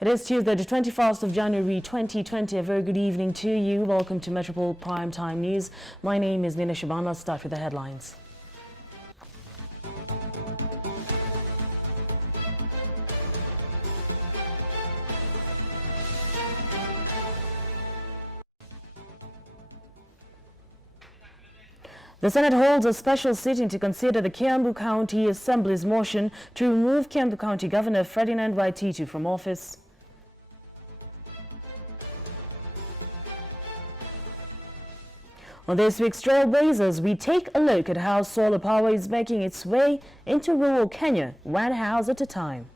It is Tuesday, the 21st of January 2020. A very good evening to you. Welcome to Metropol Primetime News. My name is Nina Shaban. Let's start with the headlines. The Senate holds a special sitting to consider the Kiambu County Assembly's motion to remove Kiambu County Governor Ferdinand Waititu from office. On this week's Trailblazers, we take a look at how solar power is making its way into rural Kenya, one house at a time.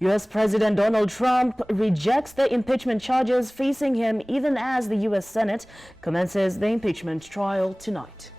U.S. President Donald Trump rejects the impeachment charges facing him even as the U.S. Senate commences the impeachment trial tonight.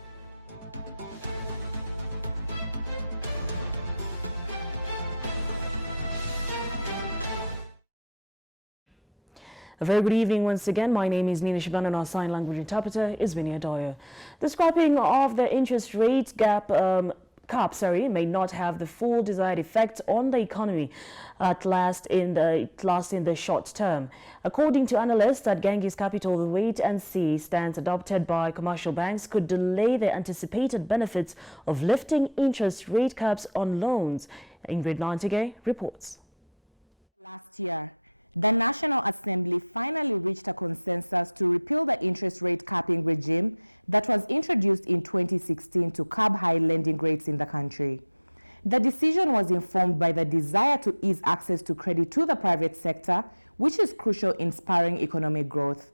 A very good evening once again. My name is Nina Shaban and our sign language interpreter is Vinny Adoyo. The scrapping of the interest rate cap may not have the full desired effect on the economy at last in the short term. According to analysts at Genghis Capital, the wait-and-see stance adopted by commercial banks could delay the anticipated benefits of lifting interest rate caps on loans. Ingrid Nantige reports. Last year, the National Assembly finally reached a consensus to repeal the interest rate capping regime that was introduced in 2016 to curb high lending rates in the country. The decision was informed by the desire to ease access to credit to the private sector, which is crucial in spurring economic growth.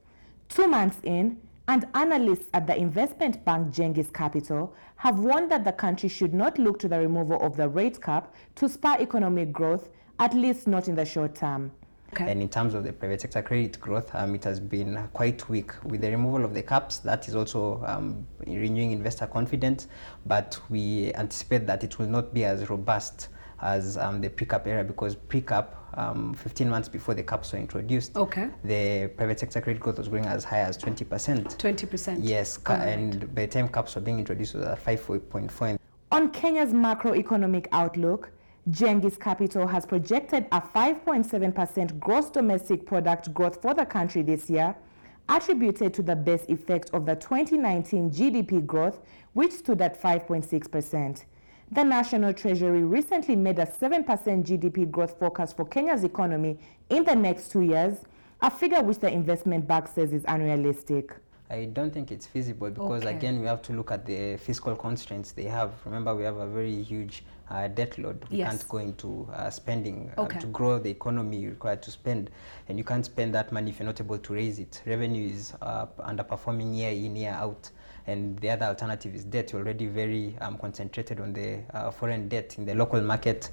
2 months in, and analysts at the investment bank Genghis Capital have warned that the country should not look to the removal of the rate cap to spur economic growth, at least not in the short term. Okay. And in terms of the private sector credit growth, it has been quite weak. With the removal of the caps, that is also renewing investor confidence, but we anticipate that it will not be as robust as the pre-cap era, because pre-cap, 15 months before the caps were introduced, the private sector credit growth was growing as high as 20%. 20%? Yes, and by the time caps were being introduced, it was at 5.4. On Kenya's macroeconomic outlook, Genghis Capital has projected a 5.7% gross domestic product growth for the country this year, attributed to the base effect of the 2019 GDP growth, which stood at 5.6%. The National Treasury recently made a 7% GDP growth forecast for Kenya's economy in the next 2 years, a figure which the investment bank says is unrealistic. I don't think it's feasible because, again, we have to look at the fiscal constraints they have. Remember, we have a very huge debt load. We can't go into spending. To grow the economy, you're required to spend, and you can't spend that money if you're not able to raise it. Revenue is underperforming year in, year out. And the other alternative is debt. You're already very concentrated on the foreign debt. In the local market,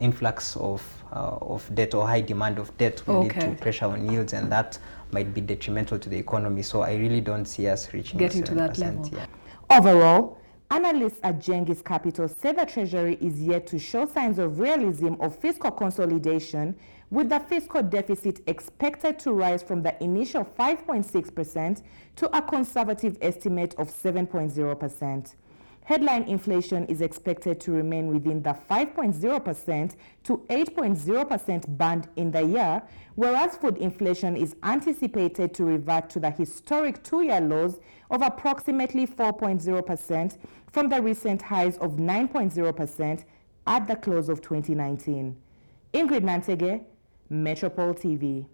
influx of debt or high demand of debt will lead to pressure on yields, and that might be detrimental to the economy. So I really don't see us getting to that level. Yeah. Overall, analysts at Genghis Capital say the Treasury is yet to show signs of realism of fiscal consolidation, with the fiscal deficit expected to rise from the initial 5.6% to a conservative estimate of 7.0%. Headline inflation is expected to remain within the 5.0% to 8.0% band in the year, whereas food inflation is anticipated to revert to the historic 2-year lows of approximately 4.0% from the recent highs of 9.0% at the close of 2019. Ingrid Nantege, Metropol TV.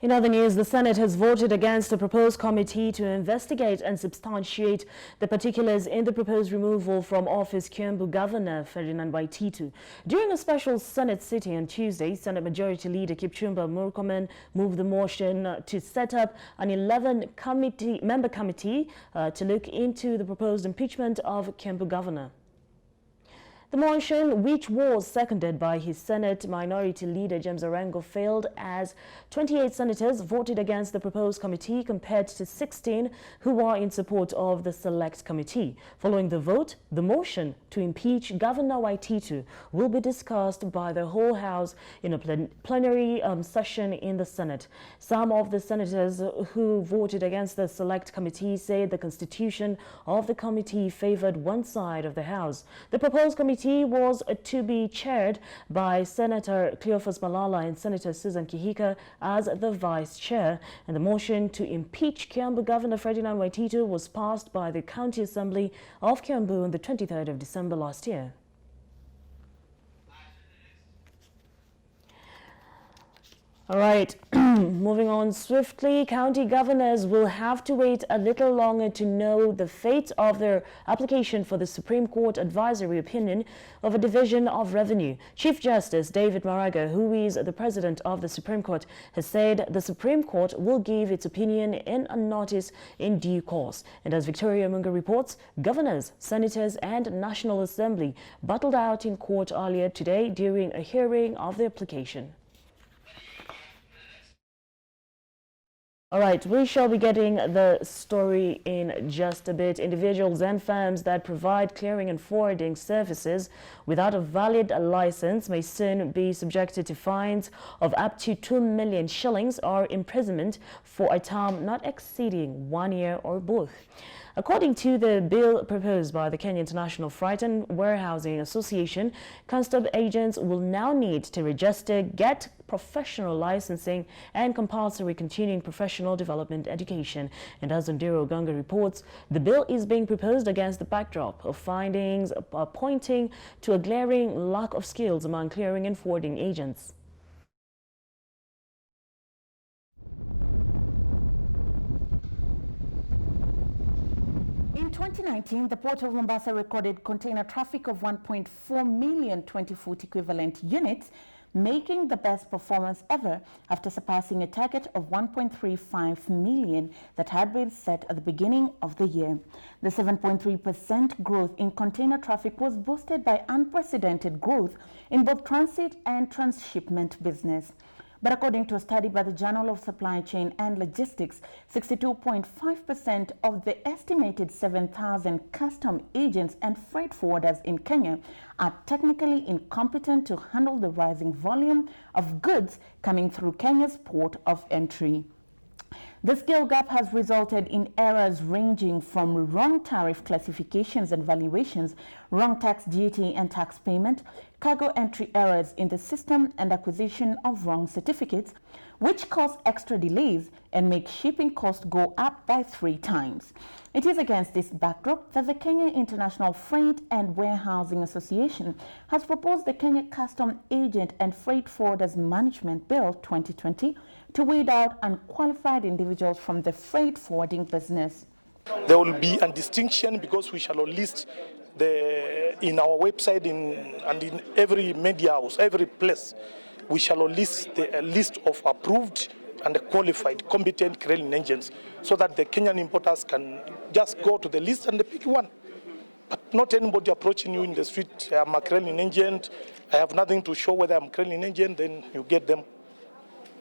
In other news, the Senate has voted against a proposed committee to investigate and substantiate the particulars in the proposed removal from office Kiambu Governor Ferdinand Waititu. During a special Senate sitting on Tuesday, Senate Majority Leader Kipchumba Murkomen moved the motion to set up an 11-member committee to look into the proposed impeachment of Kiambu Governor. The motion, which was seconded by his Senate Minority Leader James Orengo, failed as 28 senators voted against the proposed committee compared to 16 who are in support of the Select Committee. Following the vote, the motion to impeach Governor Waititu will be discussed by the whole House in a plenary session in the Senate. Some of the senators who voted against the Select Committee say the constitution of the committee favored one side of the House. The proposed committee was to be chaired by Senator Cleophas Malala and Senator Susan Kihika as the vice chair, and the motion to impeach Kiambu Governor Ferdinand Waititu was passed by the County Assembly of Kiambu on the 23rd of December last year. All right, moving on swiftly, county governors will have to wait a little longer to know the fate of their application for the Supreme Court advisory opinion of a division of revenue. Chief Justice David Maraga, who is the president of the Supreme Court, has said the Supreme Court will give its opinion in a notice in due course. And as Victoria Munga reports, governors, senators and National Assembly battled out in court earlier today during a hearing of the application. All right, we shall be getting the story in just a bit. Individuals and firms that provide clearing and forwarding services without a valid license may soon be subjected to fines of up to 2 million shillings or imprisonment for a term not exceeding 1 year or both. According to the bill proposed by the Kenya International Freight and Warehousing Association, customs agents will now need to register, get professional licensing and compulsory continuing professional development education. And as Ondiro Ganga reports, the bill is being proposed against the backdrop of findings pointing to a glaring lack of skills among clearing and forwarding agents. In 2019, the Port of Mombasa recorded container traffic of 1.4 million 20-foot equivalent units, making the best performance ever after surpassing a target of 1.35 million that had been set at the beginning of the year. The 7.3% growth in container traffic was boosted by unprecedented growth in both transit and transshipment business. But according to a study by the Journal of Supply Chain and Logistics, 62.5% of the estimated 7,000 custom agents and freight forwarders in Kenya are technically incompetent to handle the rising volume of goods coming through Kenya's port of entry. The skill gap has resulted in errors ranging from wrong tariff classifications and valuations, wrong tax duty and tax payment, cargo entry errors in the system and acquisition of wrong certificates, which cause extra delays and make shipping costs go up by 3 times. It is against this backdrop that the Kenya International Freight and Warehousing Association has proposed the Kenya Custom Agent and Freight Forwarders Management Bill 2020 to weed out unqualified individuals from the freight forwarding business. There will be a distinction because we shall list in our website and in every media house, every place, we shall list a list of approved and qualified, competent clearing agents so that the Kenyan importers can just go to the list and pick one. But not anybody approaching you in the street, I'm a clearing agent, I have nothing to show whether I'm a clearing agent, then you get them,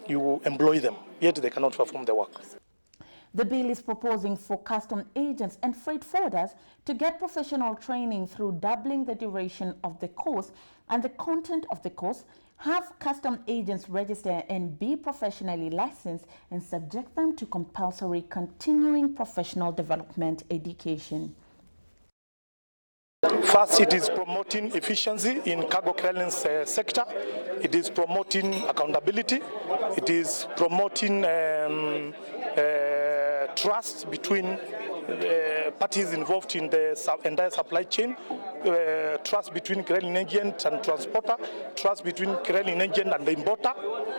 you employ them, yet they cannot perform the work. The bill is proposing for custom agents and freight forwarders to get professional training through doubling the duration of the course and the content of the course, have custom agents register and be professionally licensed, and subject them to compulsory continuing professional development education. First, it is promoting efficiency in cargo clearance sector. It is promoting accountability. It is promoting trust between parties involved in the entire supply chain, trust between clearing agent and transporter, trust between clearing agent and the importer,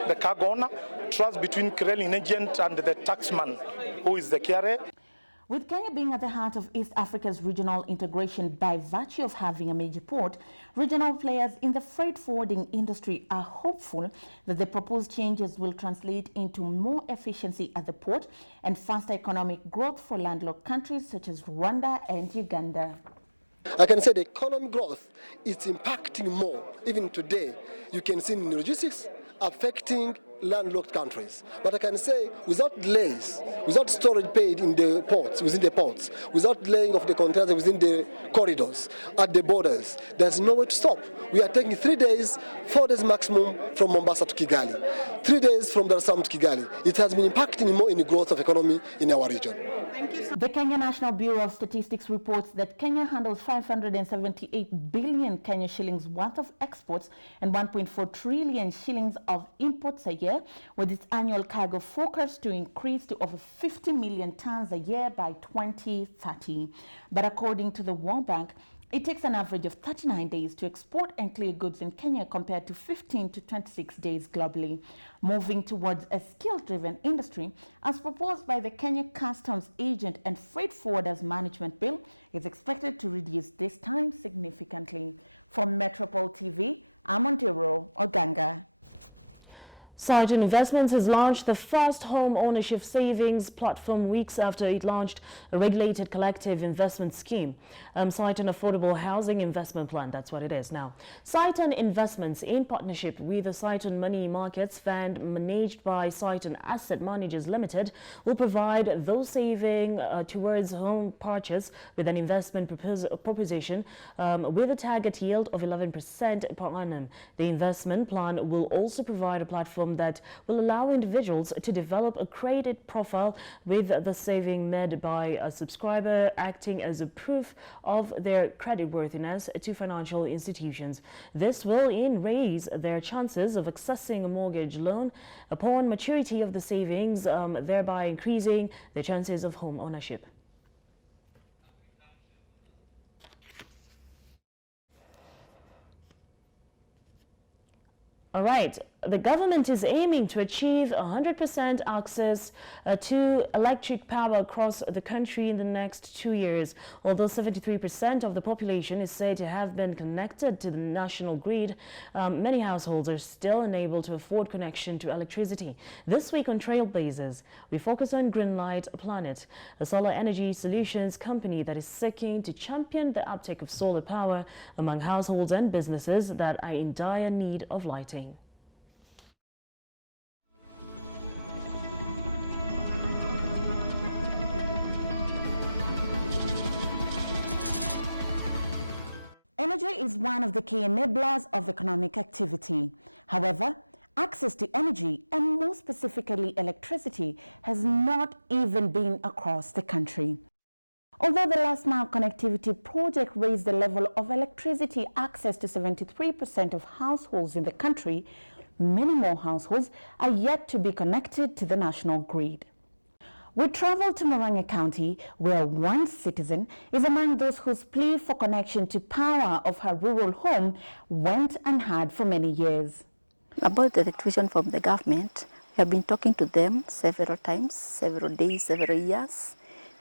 the cargo owner, trust between clearing agent and the taxman, who is the carrier. With Kenya being at the heart of East Africa's regional integration by virtue of having a major port, regional players in the freight forwarding industry are hopeful that the proposed changes will translate into more efficiency at the port and faster economic growth for landlocked countries such as Rwanda and Uganda. I can say the economic growth is impacting more. Even today, you can see in logistics affecting landlocked countries. But I can say without delays, without storage paid in the ports, within the ports, without laying of the containers within the corridors, at the borders, there's no way to stop. We are taking 3 days, 4 days maximum from Mombasa to Kigali, 3 days from Dar es Salaam to Kigali. It has been impacting more in the growth of economy in our region. The Kenya National Bureau of Statistics reports that Kenya handles 578 billion Kenya shillings worth of exports and 1.4 trillion shillings of imports a year, with its annual cargo forecast to increase to over 50 million tons a year by 2030. But according to the World Bank, it takes an average of 39 days to export and clear goods in Kenya compared to 15 to 26 days globally. Moving towards a skill-driven industry, as proposed by the Kenya Customs Agent and Freight Forwarders Management Bill, is expected to reduce this time significantly. From Metropol TV, I'm Ontiro Oganga. Cyton Investments has launched the first home ownership savings platform weeks after it launched a regulated collective investment scheme. Cyton Affordable Housing Investment Plan, that's what it is now. Cyton Investments, in partnership with the Cyton Money Markets Fund managed by Cyton Asset Managers Limited, will provide those saving towards home purchase with an investment proposition with a target yield of 11% per annum. The investment plan will also provide a platform that will allow individuals to develop a credit profile with the saving made by a subscriber, acting as a proof of their creditworthiness to financial institutions. This will raise their chances of accessing a mortgage loan upon maturity of the savings, thereby increasing their chances of home ownership. All right, the government is aiming to achieve 100% access to electric power across the country in the next 2 years. Although 73% of the population is said to have been connected to the national grid, many households are still unable to afford connection to electricity. This week on Trailblazers, we focus on Greenlight Planet, a solar energy solutions company that is seeking to champion the uptake of solar power among households and businesses that are in dire need of lighting. Energy is one of the key enablers of economic activity. However, access to energy, and more specifically electricity, has not even been across the country. Although the last mile connectivity project raised the level of electricity access to 73% of households in the country, many more households are yet to be connected to the national grid. We travel to Murang'a County, where one citizen is among those whose plea for connection to power of her rural home went unheard for many years. About the electrician from the government, we have been talking to them several times, several days, several years.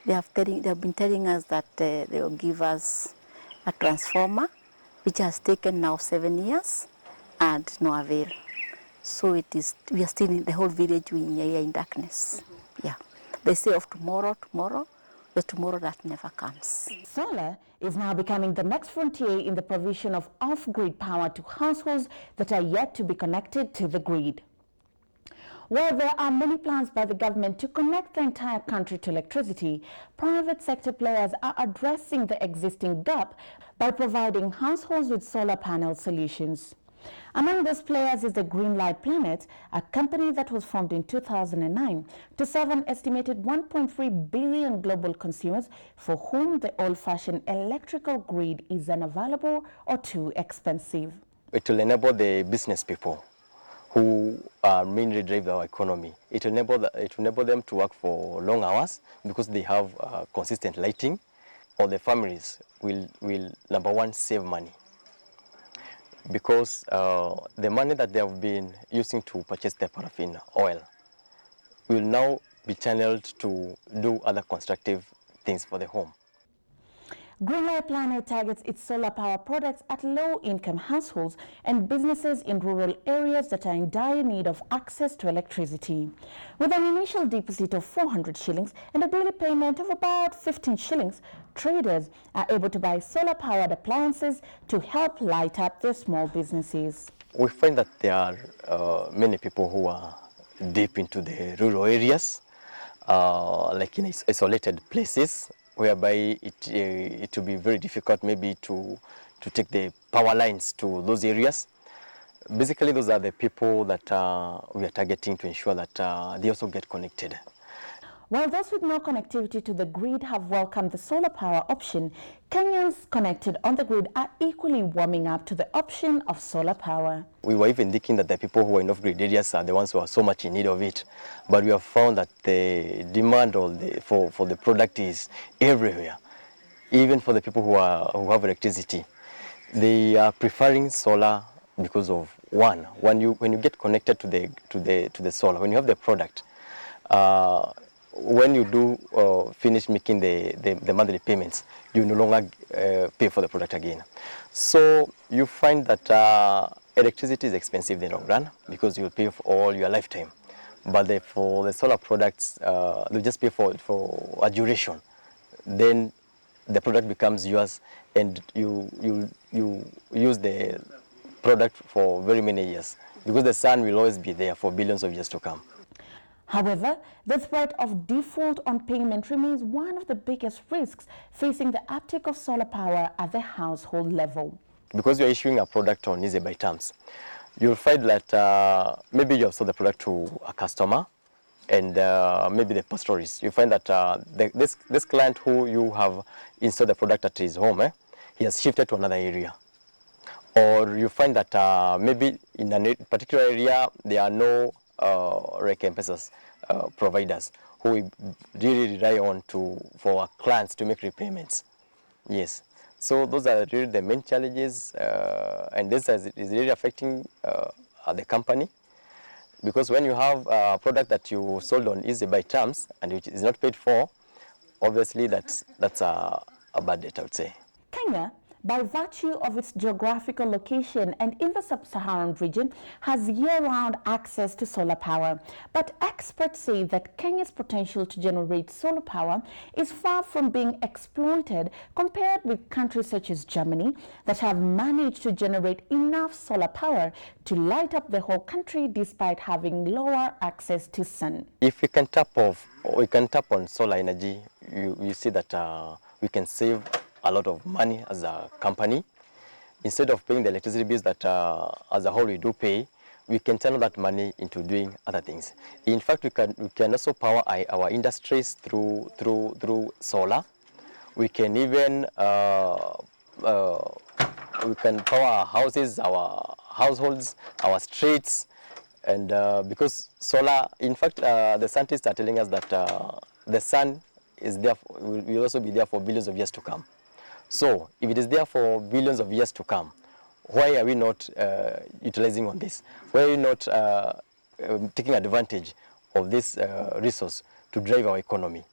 They have been telling us that they will give us a transformer, which has taken now 7 years and no avail. So we are still in the whole village, we are in darkness. Yeah. They say of tomorrow, but tomorrow that never comes. Solar is now becoming the next frontier in the provision of off-grid power to households that are yet to be connected to the grid. While there are many plans by the government to connect the entire country to electricity, private sector players are addressing the existing gap by providing households with solar panel solutions. Among those players is the Greenlight Planet, a company that was formed in 2009 to serve an estimated 1.3 billion global consumers for whom the old-fashioned electrical grid is unavailable or too expensive. It will enable the business people who mainly drive our economy. It will enable them to work for long hours because they have consistent lighting, or the families will number one, save money. Because the money that they have been using to purchase their paraffin oil will now be channeled to do other constructive things for the home. Greenlight Planet targets its solar power products at low-income households and businesses in rural areas that are in dire need of access to electricity. With an initial deposit of 400 shillings and a daily payment of about 15 shillings, traders are able to buy solar-powered appliances to help light up their small businesses. We find that there are many people who are deep into the rural areas, like in isolated places, whereby it will be very difficult maybe to take the power lines to those areas. Basically, those are the people that we are targeting to ensure that they also get connected. While those with no connectivity to the grid have welcomed the solar power option, Kenyans connected on the grid are equally warming up to the option of solar power. We were even thinking that the people who are in off-grid areas are the ones who are so much in need of it. But we have found that the demand for the product is everywhere, even for the people who have electricity. They are preferring solar because of when you get connected to the solar, when you have the product, when you do finish making the monthly payments, you no longer pay for the product again. So you find that electricity is expensive in the long run because you'll pay for all your lifetime. But for the solar products, they'll just pay for a duration. Then the product becomes yours, and you use the product for very many years because the sun will always be there for billions of years to come. However, the threat of default on payment remains one of the biggest risks facing the uptake of solar power at the household level. Because you're issuing a product on easy buy terms, you'll find that maybe you have sold the product to a customer, and maybe the pastorist. You find that this client who you have installed the product at his home, he has shifted to another area. Or you find that maybe in a particular area there are no recompensas providers who we really rely on for our clients to make repayments. Yes. So those are really the main challenges, and this is really affecting the company, because when you have a product that you sold on easy buy terms and which is not paid for, obviously that's a bad debt, I would say. Kenya, by virtue of its geographical location and in the sub-Saharan region, has year-round access to solar power. But experts say that Kenya's potential to generate solar power is far from being exploited compared with countries such as Germany that have managed to generate enough solar power to light up the whole country despite having lower access to sun. If we can tap on solar energy, you see that we can save a lot of money as a company. Instead of paying the electricity bills that as a whole we do pay, we can channel that money into doing other things. In fact, we can also power our industries through solar. We can even we can power our houses, our households, our streets, and because solar, in fact, the scientists are telling us that the sun is there, will also be there for billions of years to come. So, if it is there for billions of years to come, why are we not utilizing on this? Why are we not taking advantage of this resource to drive our economy?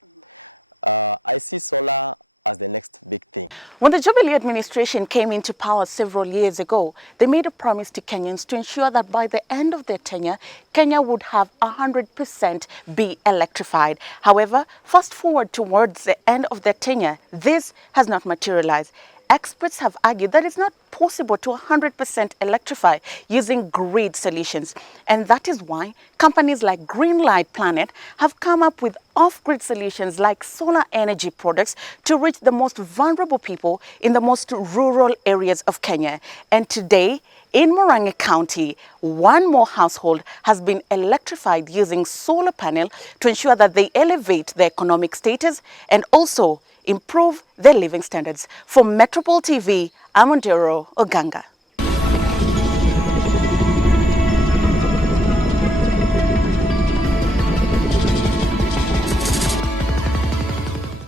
I see solar as the next big thing. When the Jubilee administration came into power several years ago, they made a promise to Kenyans to ensure that by the end of their tenure, Kenya would have 100% be electrified. However, fast forward towards the end of their tenure, this has not materialized. Experts have argued that it's not possible to 100% electrify using grid solutions. And that is why companies like Greenlight Planet have come up with off-grid solutions like solar energy products to reach the most vulnerable people in the most rural areas of Kenya. And today, in Murang'a County, one more household has been electrified using solar panel to ensure that they elevate their economic status and also improve their living standards. For Metropol TV, I'm Ondero Oganga.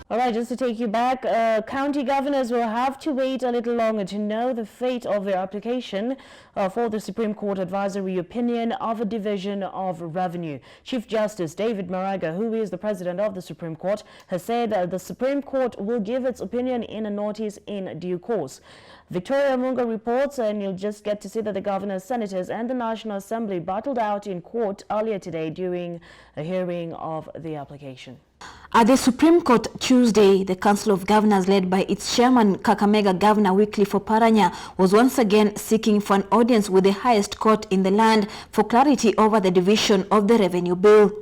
All right. right, just to take you back, county governors will have to wait a little longer to know the fate of their application for the Supreme Court advisory opinion of a division of revenue. Chief Justice David Maraga, who is the president of the Supreme Court, has said the Supreme Court will give its opinion in a notice in due course. Victoria Munga reports, and you'll just get to see that the governors, senators and the National Assembly battled out in court earlier today during a hearing of the application. At the Supreme Court Tuesday, the Council of Governors, led by its chairman, Kakamega Governor Wycliffe Oparanya, was once again seeking for an audience with the highest court in the land for clarity over the division of the revenue bill.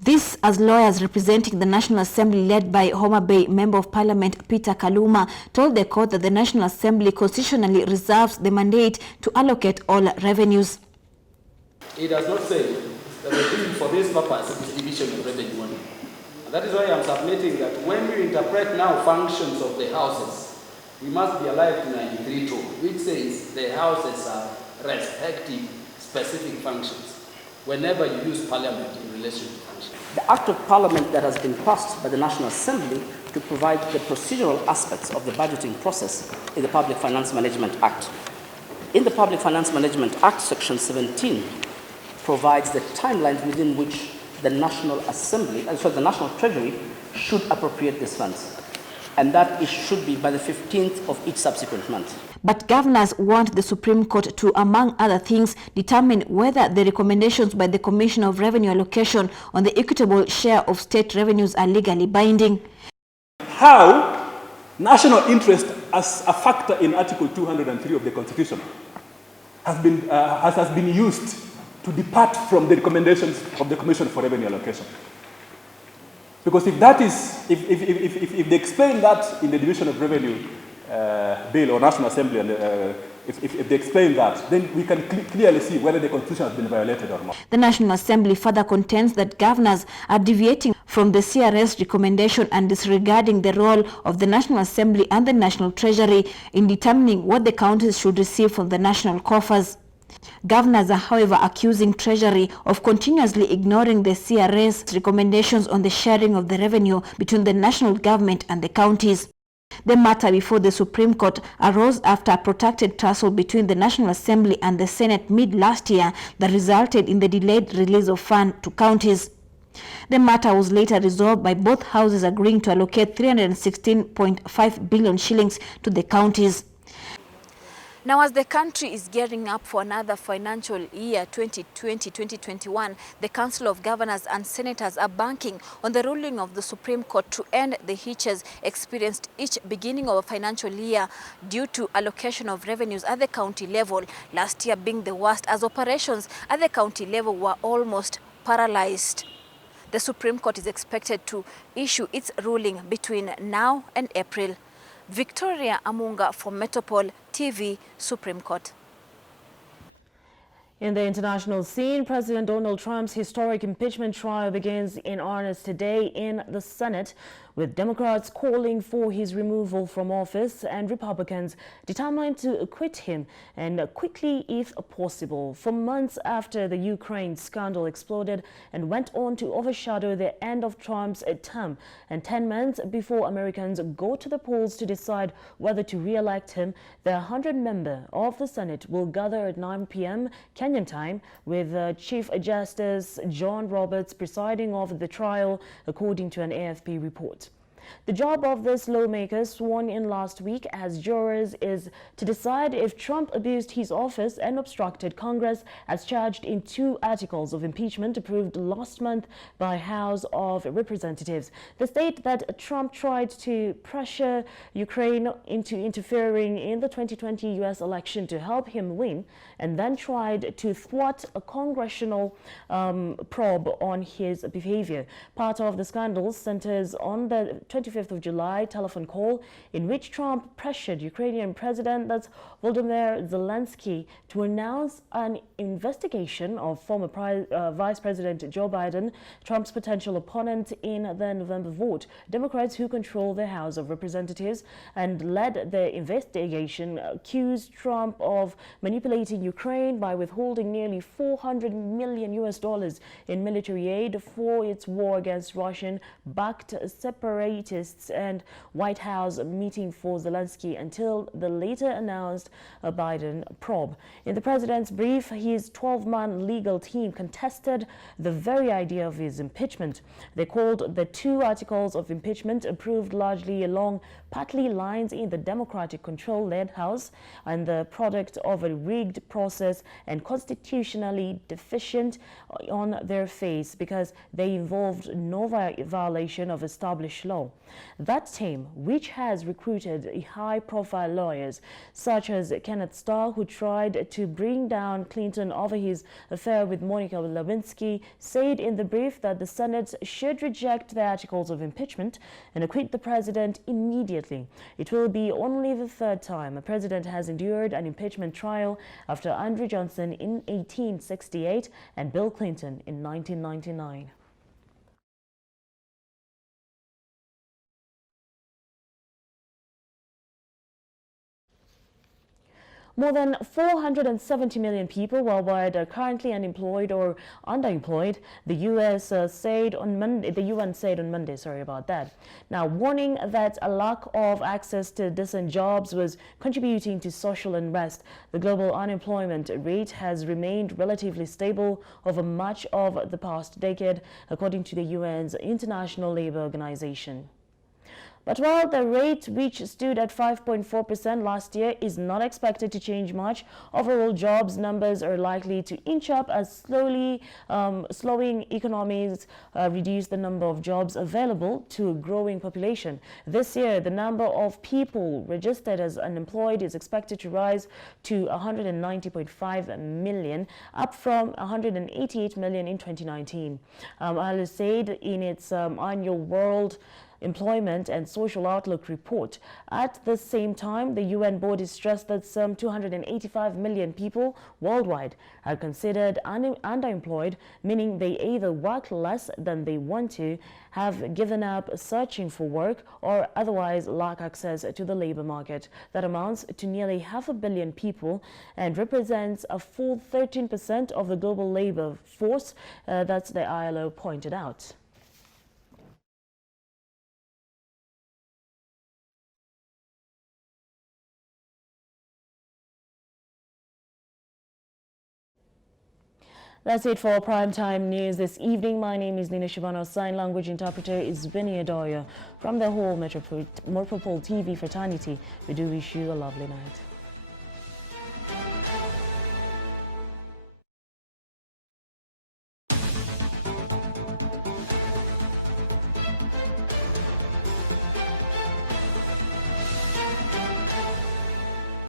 This as lawyers representing the National Assembly, led by Homa Bay Member of Parliament Peter Kaluma, told the court that the National Assembly constitutionally reserves the mandate to allocate all revenues. It does not say that the bill for this purpose is division of revenue only. And that is why I'm submitting that when we interpret now functions of the houses, we must be alive to 93.2, which says the houses are respective specific functions whenever you use Parliament in relation to functions. The Act of Parliament that has been passed by the National Assembly to provide the procedural aspects of the budgeting process is the Public Finance Management Act. In the Public Finance Management Act, Section 17 provides the timelines within which the National Assembly, the National Treasury, should appropriate these funds. And that should be by the 15th of each subsequent month. But governors want the Supreme Court to, among other things, determine whether the recommendations by the Commissioner of Revenue Allocation on the equitable share of state revenues are legally binding. How national interest as a factor in Article 203 of the Constitution has been used to depart from the recommendations of the Commission for Revenue Allocation. Because if that is, if they explain that in the Division of Revenue Bill or National Assembly, and if they explain that, then we can clearly see whether the Constitution has been violated or not. The National Assembly further contends that governors are deviating from the CRS recommendation and disregarding the role of the National Assembly and the National Treasury in determining what the counties should receive from the national coffers. Governors are, however, accusing Treasury of continuously ignoring the CRS recommendations on the sharing of the revenue between the national government and the counties. The matter before the Supreme Court arose after a protracted tussle between the National Assembly and the Senate mid-last year that resulted in the delayed release of funds to counties. The matter was later resolved by both houses agreeing to allocate 316.5 billion shillings to the counties. Now, as the country is gearing up for another financial year 2020-2021, the Council of Governors and Senators are banking on the ruling of the Supreme Court to end the hitches experienced each beginning of a financial year due to allocation of revenues at the county level, last year being the worst as operations at the county level were almost paralyzed. The Supreme Court is expected to issue its ruling between now and April. Victoria Amunga for Metropol TV, Supreme Court. In the international scene, President Donald Trump's historic impeachment trial begins in earnest today in the Senate, with Democrats calling for his removal from office and Republicans determined to acquit him, and quickly if possible. For months after the Ukraine scandal exploded and went on to overshadow the end of Trump's term, and 10 months before Americans go to the polls to decide whether to re-elect him, the 100-member of the Senate will gather at 9 p.m. Kenyan time, with Chief Justice John Roberts presiding over the trial, according to an AFP report. The job of this lawmaker, sworn in last week as jurors, is to decide if Trump abused his office and obstructed Congress, as charged in 2 articles of impeachment approved last month by House of Representatives. They state that Trump tried to pressure Ukraine into interfering in the 2020 U.S. election to help him win, and then tried to thwart a congressional probe on his behavior. Part of the scandal centers on the 25th of July telephone call in which Trump pressured Ukrainian President Volodymyr Zelensky to announce an investigation of former Vice President Joe Biden, Trump's potential opponent in the November vote. Democrats who control the House of Representatives and led the investigation accused Trump of manipulating Ukraine by withholding nearly $400 million in military aid for its war against Russian-backed separatists and White House meeting for Zelensky until the later announced Biden probe. In the president's brief, his 12-man legal team contested the very idea of his impeachment. They called the two articles of impeachment approved largely along party lines in the Democratic-controlled House and the product of a rigged process and constitutionally deficient on their face because they involved no violation of established law. That team, which has recruited high-profile lawyers such as Kenneth Starr, who tried to bring down Clinton over his affair with Monica Lewinsky, said in the brief that the Senate should reject the articles of impeachment and acquit the president immediately. It will be only the third time a president has endured an impeachment trial after Andrew Johnson in 1868 and Bill Clinton in 1999. More than 470 million people worldwide are currently unemployed or underemployed, the UN said on Monday, Now, warning that a lack of access to decent jobs was contributing to social unrest, the global unemployment rate has remained relatively stable over much of the past decade, according to the UN's International Labour Organization. But while the rate, which stood at 5.4% last year, is not expected to change much, overall jobs numbers are likely to inch up as slowing economies reduce the number of jobs available to a growing population. This year, the number of people registered as unemployed is expected to rise to 190.5 million, up from 188 million in 2019. ILO said in its annual World Employment and Social Outlook report. At the same time, the UN body stressed that some 285 million people worldwide are considered underemployed, meaning they either work less than they want to, have given up searching for work, or otherwise lack access to the labor market. That amounts to nearly 500 million people and represents a full 13% of the global labor force, that's the ILO pointed out. That's it for Primetime News this evening. My name is Nina Shibano. Sign language interpreter is Vinny Adoya. From the whole Metropol TV fraternity, we do wish you a lovely night.